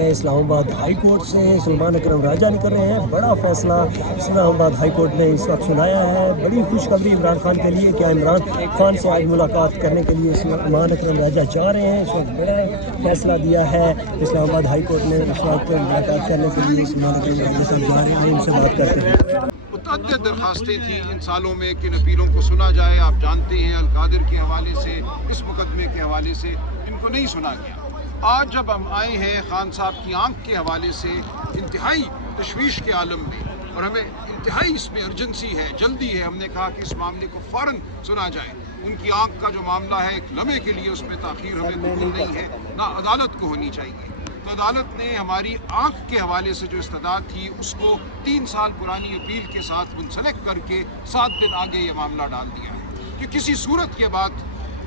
اسلام آباد high court سے سلمان اکرم راجہ نکل رہے ہیں۔ بڑا فیصلہ اسلام آباد ہائی کورٹ نے اس وقت سنایا ہے۔ بڑی خوشخبری عمران خان کے لیے، کیا عمران خان سے آج ملاقات کرنے کے لیے سلمان اکرم راجہ جا رہے ہیں۔ اس وقت بڑا فیصلہ دیا ہے اسلام آباد ہائی کورٹ نے، اس وقت ملاقات کرنے کے لیے سلمان اکرم راجہ صاحب جا رہے ہیں۔ ان سے بات کرتے ہیں۔ متعدد درخواستیں تھیں ان سالوں میں کہ ان اپیلوں کو سنا جائے۔ آپ جانتے ہیں القادر کے حوالے سے، اس مقدمے کے حوالے سے ان کو نہیں سنا گیا۔ آج جب ہم آئے ہیں خان صاحب کی آنکھ کے حوالے سے انتہائی تشویش کے عالم میں، اور ہمیں انتہائی اس میں ارجنسی ہے، جلدی ہے، ہم نے کہا کہ اس معاملے کو فوراً سنا جائے۔ ان کی آنکھ کا جو معاملہ ہے ایک لمحے کے لیے اس میں تاخیر ہمیں قبول نہیں ہے، نہ عدالت کو ہونی چاہیے۔ تو عدالت نے ہماری آنکھ کے حوالے سے جو استدعا تھی اس کو 3 سال پرانی اپیل کے ساتھ منسلک کر کے 7 دن آگے یہ معاملہ ڈال دیا ہے کہ کسی صورت یہ بات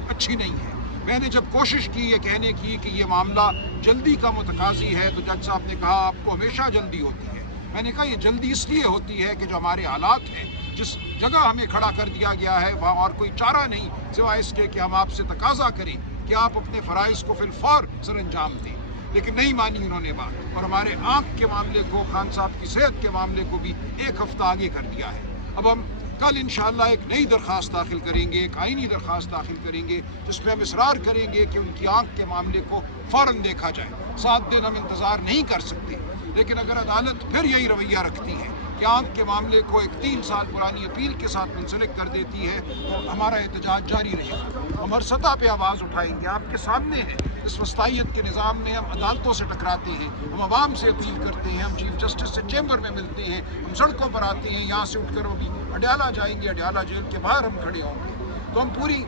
اچھی نہیں ہے۔ میں نے جب کوشش کی یہ کہنے کی کہ یہ معاملہ جلدی کا متقاضی ہے تو جج صاحب نے کہا آپ کو ہمیشہ جلدی ہوتی ہے۔ میں نے کہا یہ جلدی اس لیے ہوتی ہے کہ جو ہمارے حالات ہیں، جس جگہ ہمیں کھڑا کر دیا گیا ہے وہاں اور کوئی چارہ نہیں سوائے اس کے کہ ہم آپ سے تقاضا کریں کہ آپ اپنے فرائض کو فی الفور سر انجام دیں، لیکن نہیں مانی انہوں نے بات، اور ہمارے آنکھ کے معاملے کو، خان صاحب کی صحت کے معاملے کو بھی 1 ہفتہ آگے کر دیا ہے۔ اب ہم کل انشاءاللہ ایک نئی درخواست داخل کریں گے، ایک آئینی درخواست داخل کریں گے جس پہ ہم اصرار کریں گے کہ ان کی آنکھ کے معاملے کو فوراً دیکھا جائے۔ 7 دن ہم انتظار نہیں کر سکتے، لیکن اگر عدالت پھر یہی رویہ رکھتی ہے کہ آنکھ کے معاملے کو ایک 3 سال پرانی اپیل کے ساتھ منسلک کر دیتی ہے تو ہمارا احتجاج جاری رہے گا۔ ہم ہر سطح پہ آواز اٹھائیں گے، آپ کے سامنے ہے۔ اس وسطائیت کے نظام میں ہم عدالتوں سے ٹکراتے ہیں، ہم عوام سے اپیل کرتے ہیں، ہم چیف جسٹس سے چیمبر میں ملتے ہیں، ہم سڑکوں پر آتے ہیں، یہاں سے اٹھ کر وہ بھی اڈیالہ جائیں گے، اڈیالہ جیل کے باہر ہم کھڑے ہوں گے۔ تو ہم پوری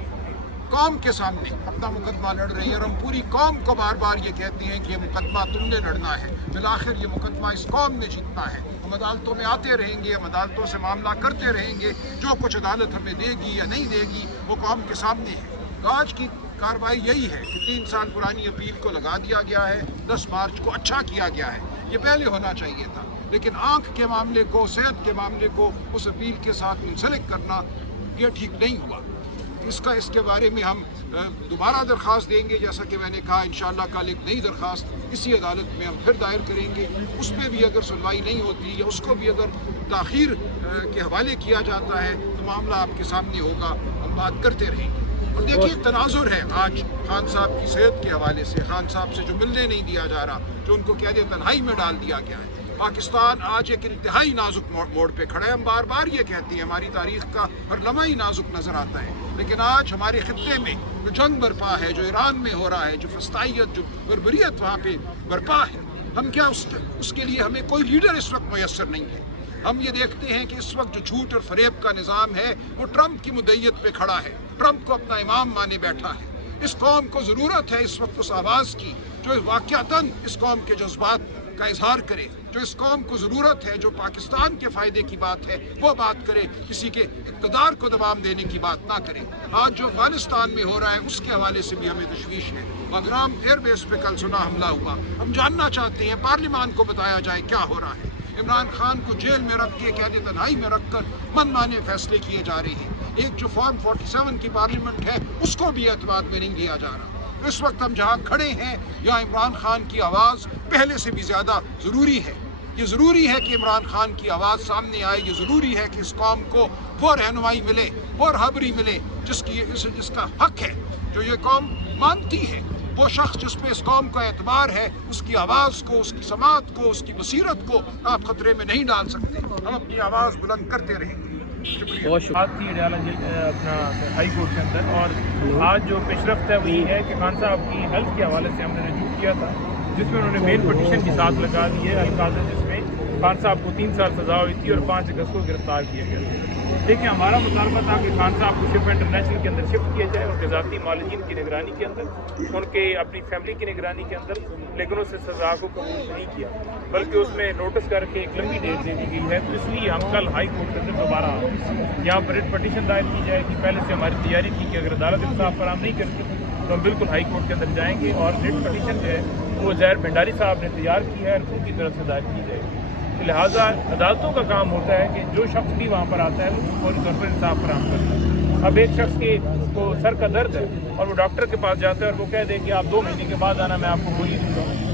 قوم کے سامنے اپنا مقدمہ لڑ رہے ہیں، اور ہم پوری قوم کو بار بار یہ کہتے ہیں کہ یہ مقدمہ تم نے لڑنا ہے، بالآخر یہ مقدمہ اس قوم نے جیتنا ہے۔ ہم عدالتوں میں آتے رہیں گے، ہم عدالتوں سے معاملہ کرتے رہیں گے، جو کچھ عدالت ہمیں دے گی یا نہیں دے گی وہ قوم کے سامنے ہے۔ تو آج کی کارروائی یہی ہے کہ 3 سال پرانی اپیل کو لگا دیا گیا ہے، 10 مارچ کو اچھا کیا گیا ہے، یہ پہلے ہونا چاہیے تھا، لیکن آنکھ کے معاملے کو، صحت کے معاملے کو اس اپیل کے ساتھ منسلک کرنا یہ ٹھیک نہیں ہوا۔ اس کے بارے میں ہم دوبارہ درخواست دیں گے، جیسا کہ میں نے کہا انشاءاللہ کل ایک نئی درخواست اسی عدالت میں ہم پھر دائر کریں گے۔ اس پہ بھی اگر سنوائی نہیں ہوتی یا اس کو بھی اگر تاخیر کے حوالے کیا جاتا ہے تو معاملہ آپ کے سامنے ہوگا، ہم بات کرتے رہیں گے۔ اور دیکھیے تناظر ہے آج خان صاحب کی صحت کے حوالے سے، خان صاحب سے جو ملنے نہیں دیا جا رہا، جو ان کو قید تنہائی میں ڈال دیا گیا ہے۔ پاکستان آج ایک انتہائی نازک موڑ پہ کھڑا ہے۔ ہم بار بار یہ کہتے ہیں ہماری تاریخ کا ہر لمحہ ہی نازک نظر آتا ہے، لیکن آج ہمارے خطے میں جو جنگ برپا ہے، جو ایران میں ہو رہا ہے، جو فسطائیت، جو بربریت وہاں پہ برپا ہے، ہم کیا اس کے لیے ہمیں کوئی لیڈر اس وقت میسر نہیں ہے۔ ہم یہ دیکھتے ہیں کہ اس وقت جو جھوٹ اور فریب کا نظام ہے وہ ٹرمپ کی مدعیت پہ کھڑا ہے، ٹرمپ کو اپنا امام مانے بیٹھا ہے۔ اس قوم کو ضرورت ہے اس وقت اس آواز کی جو واقعتاً اس قوم کے جذبات کا اظہار کرے، جو اس قوم کو ضرورت ہے جو پاکستان کے فائدے کی بات ہے وہ بات کرے، کسی کے اقتدار کو دبام دینے کی بات نہ کرے۔ آج جو افغانستان میں ہو رہا ہے اس کے حوالے سے بھی ہمیں تشویش ہے۔ بگرام ایئر بیس پہ کل سنا حملہ ہوا، ہم جاننا چاہتے ہیں، پارلیمان کو بتایا جائے کیا ہو رہا ہے۔ عمران خان کو جیل میں رکھ کے، قید تنہائی میں رکھ کر من مانے فیصلے کیے جا رہے ہیں۔ ایک جو فارم 47 کی پارلیمنٹ ہے اس کو بھی اعتماد میں نہیں لیا جا رہا۔ اس وقت ہم جہاں کھڑے ہیں یہاں عمران خان کی آواز پہلے سے بھی زیادہ ضروری ہے۔ یہ ضروری ہے کہ عمران خان کی آواز سامنے آئے، یہ ضروری ہے کہ اس قوم کو وہ رہنمائی ملے، وہ رہبری ملے جس کا حق ہے، جو یہ قوم مانتی ہے۔ وہ شخص جس پہ اس قوم کا اعتبار ہے، اس کی آواز کو، اس کی سماعت کو، اس کی بصیرت کو آپ خطرے میں نہیں ڈال سکتے۔ ہم اپنی آواز بلند کرتے رہیں گے۔ بات تھی اڈیالہ اپنا ہائی کورٹ کے اندر، اور آج جو پیش رفت ہے وہ یہ ہے کہ خان صاحب کی ہیلتھ کے حوالے سے ہم نے رجوع کیا تھا، جس میں انہوں نے مین پٹیشن کی ساتھ لگا دی ہے القادر، جس میں خان صاحب کو 3 سال سزا ہوئی تھی اور 5 اگست کو گرفتار کیا گیا تھا۔ دیکھیں ہمارا مطالبہ تھا کہ خان صاحب کو شپ انٹرنیشنل کے اندر شفٹ کیا جائے، ان کے ذاتی معالجین کی نگرانی کے اندر، ان کے اپنی فیملی کی نگرانی کے اندر، لیکن اس سزا کو قبول نہیں کیا، بلکہ اس میں نوٹس کر کے ایک لمبی ڈیٹ دے دی گئی ہے۔ تو اس لیے ہم کل ہائی کورٹ کے اندر دوبارہ یہاں پر ریٹ پٹیشن دائر کی جائے گی۔ پہلے سے ہماری تیاری تھی کہ اگر عدالت انصاف فراہم نہیں کرتی تو ہم بالکل ہائی کورٹ کے اندر جائیں گے، اور ریٹ پٹیشن جو ہے وہ ظاہر بھنڈاری صاحب نے تیار کی ہے اور ان کی طرف سے دائر کی جائے گی۔ لہٰذا عدالتوں کا کام ہوتا ہے کہ جو شخص بھی وہاں پر آتا ہے وہ فوری طور پر انصاف فراہم کرتا ہے۔ اب ایک شخص کو سر کا درد ہے اور وہ ڈاکٹر کے پاس جاتا ہے اور وہ کہہ دے کہ آپ 2 مہینے کے بعد آنا، میں آپ کو گولی دوں گا،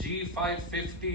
G550